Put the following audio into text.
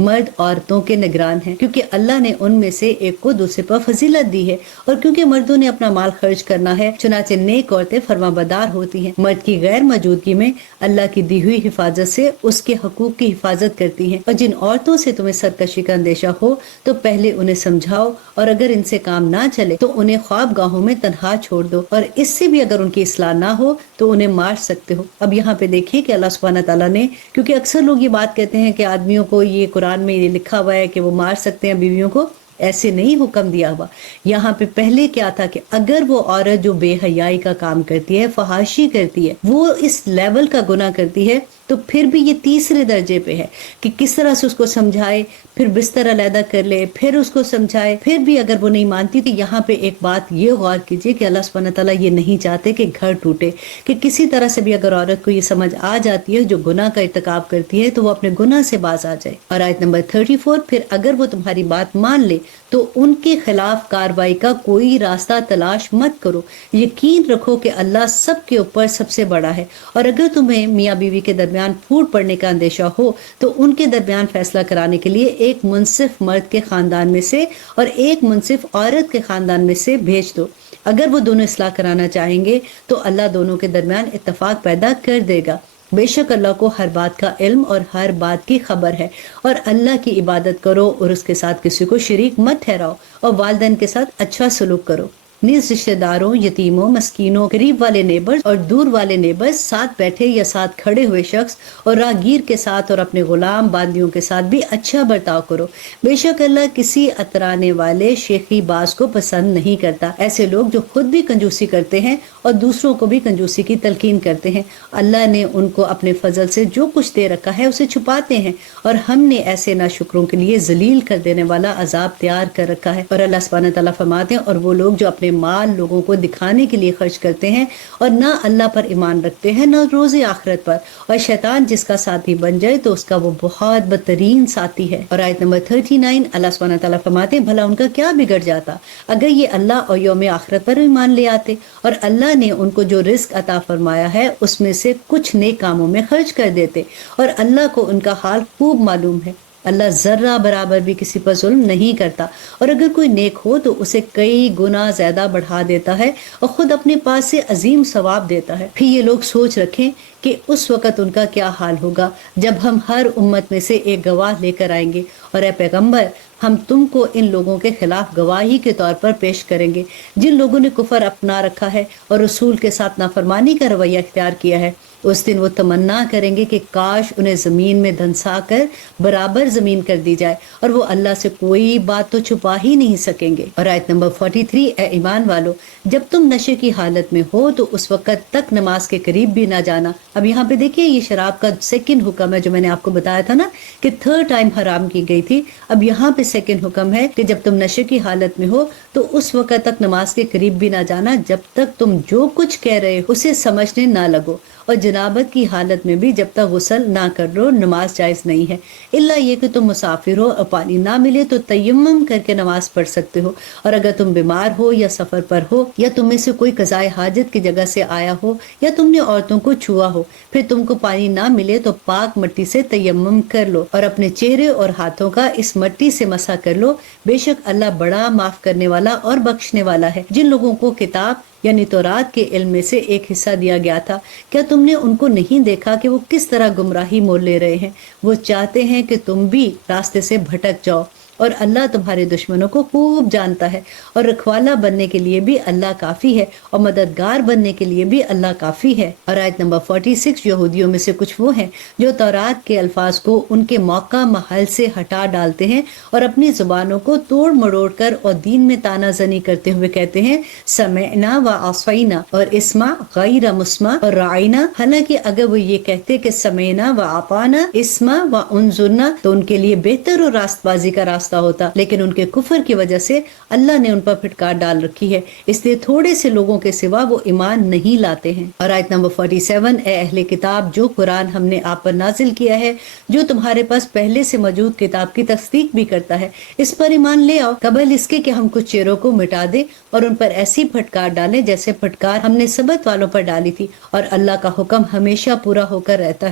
مرد عورتوں کے نگران ہیں، کیونکہ اللہ نے ان میں سے ایک کو دوسرے پر فضیلت دی ہے، اور کیونکہ مردوں نے اپنا مال خرچ کرنا ہے، چنانچہ نیک عورتیں فرمانبردار ہوتی ہیں۔ مرد کی غیر موجودگی میں اللہ کی دی ہوئی حفاظت سے اس کے حقوق کی حفاظت کرتی ہیں، اور جن عورتوں سے تمہیں سرکشی کا اندیشہ ہو تو پہلے انہیں سمجھاؤ، اور اگر ان سے کام نہ چلے تو انہیں خواب گاہوں میں تنہا چھوڑ دو، اور اس سے بھی اگر ان کی اصلاح نہ ہو تو انہیں مار سکتے ہو۔ اب یہاں پہ دیکھیے کہ اللہ سبحانہ تعالیٰ نے، کیونکہ اکثر لوگ یہ بات کہتے ہیں کہ آدمیوں کو یہ قرآن میں یہ لکھا ہوا ہے کہ وہ مار سکتے ہیں بیویوں کو، ایسے نہیں حکم دیا ہوا۔ یہاں پہ پہلے کیا تھا کہ اگر وہ عورت جو بے حیائی کا کام کرتی ہے، فحاشی کرتی ہے، وہ اس لیول کا گناہ کرتی ہے، تو پھر بھی یہ تیسرے درجے پہ ہے کہ کس طرح سے اس کو سمجھائے، پھر بستر علیحدہ کر لے، پھر اس کو سمجھائے، پھر بھی اگر وہ نہیں مانتی تو یہاں پہ ایک بات یہ غور کیجئے کہ اللہ سبحانہ تعالیٰ یہ نہیں چاہتے کہ گھر ٹوٹے، کہ کسی طرح سے بھی اگر عورت کو یہ سمجھ آ جاتی ہے جو گناہ کا ارتکاب کرتی ہے تو وہ اپنے گناہ سے باز آ جائے۔ اور آیت نمبر 34، پھر اگر وہ تمہاری بات مان لے تو ان کے خلاف کارروائی کا کوئی راستہ تلاش مت کرو، یقین رکھو کہ اللہ سب کے اوپر سب سے بڑا ہے، اور اگر تمہیں میاں بیوی کے درمیان پھوٹ پڑنے کا اندیشہ ہو تو ان کے درمیان فیصلہ کرانے کے لیے ایک منصف مرد کے خاندان میں سے اور ایک منصف عورت کے خاندان میں سے بھیج دو۔ اگر وہ دونوں اصلاح کرانا چاہیں گے تو اللہ دونوں کے درمیان اتفاق پیدا کر دے گا۔ بے شک اللہ کو ہر بات کا علم اور ہر بات کی خبر ہے، اور اللہ کی عبادت کرو اور اس کے ساتھ کسی کو شریک مت ٹھہراؤ، اور والدین کے ساتھ اچھا سلوک کرو۔ نیز رشتہ داروں، یتیموں، مسکینوں، قریب والے نیبرز اور دور والے نیبرز، ساتھ بیٹھے یا ساتھ کھڑے ہوئے شخص اور راہگیر کے ساتھ اور اپنے غلام باندیوں کے ساتھ بھی اچھا برتاؤ کرو۔ بے شک اللہ کسی اترانے والے شیخی باز کو پسند نہیں کرتا۔ ایسے لوگ جو خود بھی کنجوسی کرتے ہیں اور دوسروں کو بھی کنجوسی کی تلقین کرتے ہیں، اللہ نے ان کو اپنے فضل سے جو کچھ دے رکھا ہے اسے چھپاتے ہیں، اور ہم نے ایسے ناشکروں کے لیے ذلیل کر دینے والا عذاب تیار کر رکھا ہے۔ اور اللہ سبحانہ تعالیٰ فرماتے ہیں، اور وہ لوگ جو اپنے مال لوگوں کو دکھانے کے لیے خرچ کرتے ہیں اور نہ اللہ پر ایمان رکھتے ہیں نہ روز آخرت پر، اور شیطان جس کا ساتھی بن جائے تو اس کا وہ بہت بدترین ساتھی ہے۔ اور آیت نمبر 39، اللہ سبحانہ تعالیٰ فرماتے ہیں، بھلا ان کا کیا بگڑ جاتا اگر یہ اللہ اور یوم آخرت پر ایمان لے آتے، اور اللہ نے ان کو جو رزق عطا فرمایا ہے اس میں سے کچھ نیک کاموں میں خرچ کر دیتے، اور اللہ کو ان کا حال خوب معلوم ہے۔ اللہ ذرہ برابر بھی کسی پر ظلم نہیں کرتا، اور اگر کوئی نیک ہو تو اسے کئی گنا زیادہ بڑھا دیتا ہے اور خود اپنے پاس سے عظیم ثواب دیتا ہے۔ پھر یہ لوگ سوچ رکھیں کہ اس وقت ان کا کیا حال ہوگا جب ہم ہر امت میں سے ایک گواہ لے کر آئیں گے، اور اے پیغمبر ہم تم کو ان لوگوں کے خلاف گواہی کے طور پر پیش کریں گے جن لوگوں نے کفر اپنا رکھا ہے اور رسول کے ساتھ نافرمانی کا رویہ اختیار کیا ہے۔ اس دن وہ تمنا کریں گے کہ کاش انہیں زمین میں دھنسا کر برابر زمین کر دی جائے، اور وہ اللہ سے کوئی بات تو چھپا ہی نہیں سکیں گے۔ اور آیت نمبر 43، اے ایمان والو، جب تم نشے کی حالت میں ہو تو اس وقت تک نماز کے قریب بھی نہ جانا۔ اب یہاں پہ دیکھیے یہ شراب کا سیکنڈ حکم ہے جو میں نے آپ کو بتایا تھا نا کہ تھرڈ ٹائم حرام کی گئی تھی، اب یہاں پہ سیکنڈ حکم ہے کہ جب تم نشے کی حالت میں ہو تو اس وقت تک نماز کے قریب بھی نہ جانا جب تک تم جو کچھ کہہ رہے ہو اسے سمجھنے نہ لگو، اور جنابت کی حالت میں بھی جب تک غسل نہ کر لو نماز جائز نہیں ہے، الا یہ کہ تم مسافر ہو اور پانی نہ ملے تو تیمم کر کے نماز پڑھ سکتے ہو، اور اگر تم بیمار ہو یا سفر پر ہو یا تم میں سے کوئی قضائے حاجت کی جگہ سے آیا ہو یا تم نے عورتوں کو چھوا ہو، پھر تم کو پانی نہ ملے تو پاک مٹی سے تیمم کر لو اور اپنے چہرے اور ہاتھوں کا اس مٹی سے مسح کر لو، بے شک اللہ بڑا معاف کرنے والا اور بخشنے والا ہے۔ جن لوگوں کو کتاب یعنی تورات کے علم میں سے ایک حصہ دیا گیا تھا، کیا تم نے ان کو نہیں دیکھا کہ وہ کس طرح گمراہی مول لے رہے ہیں؟ وہ چاہتے ہیں کہ تم بھی راستے سے بھٹک جاؤ، اور اللہ تمہارے دشمنوں کو خوب جانتا ہے، اور رکھوالا بننے کے لیے بھی اللہ کافی ہے اور مددگار بننے کے لیے بھی اللہ کافی ہے۔ اور آیت نمبر 46، یہودیوں میں سے کچھ وہ ہیں جو تورات کے الفاظ کو ان کے موقع محل سے ہٹا ڈالتے ہیں اور اپنی زبانوں کو توڑ مڑوڑ کر اور دین میں تانا زنی کرتے ہوئے کہتے ہیں سمعنا و عصینا اور اسمع غیر مسمع اور رعینا، حالانکہ اگر وہ یہ کہتے کہ سمعنا و اطعنا اسمع و انظرنا تو ان کے لیے بہتر اور راست بازی کا راستہ ہوتا، لیکن ان کے کفر کی وجہ سے اللہ نے ان پر پھٹکار ڈال رکھی ہے، اس لیے تھوڑے سے لوگوں کے سوا وہ ایمان نہیں لاتے ہیں۔ اور آیت نمبر 47، اے اہل کتاب، جو قرآن ہم نے آپ پر نازل کیا ہے جو تمہارے پاس پہلے سے موجود کتاب کی تصدیق بھی کرتا ہے، اس پر ایمان لے آؤ قبل اس کے کہ ہم کچھ چیروں کو مٹا دیں اور ان پر ایسی پھٹکار ڈالیں جیسے پھٹکار ہم نے سبت والوں پر ڈالی تھی، اور اللہ کا حکم ہمیشہ پورا ہو کر رہتا ہے۔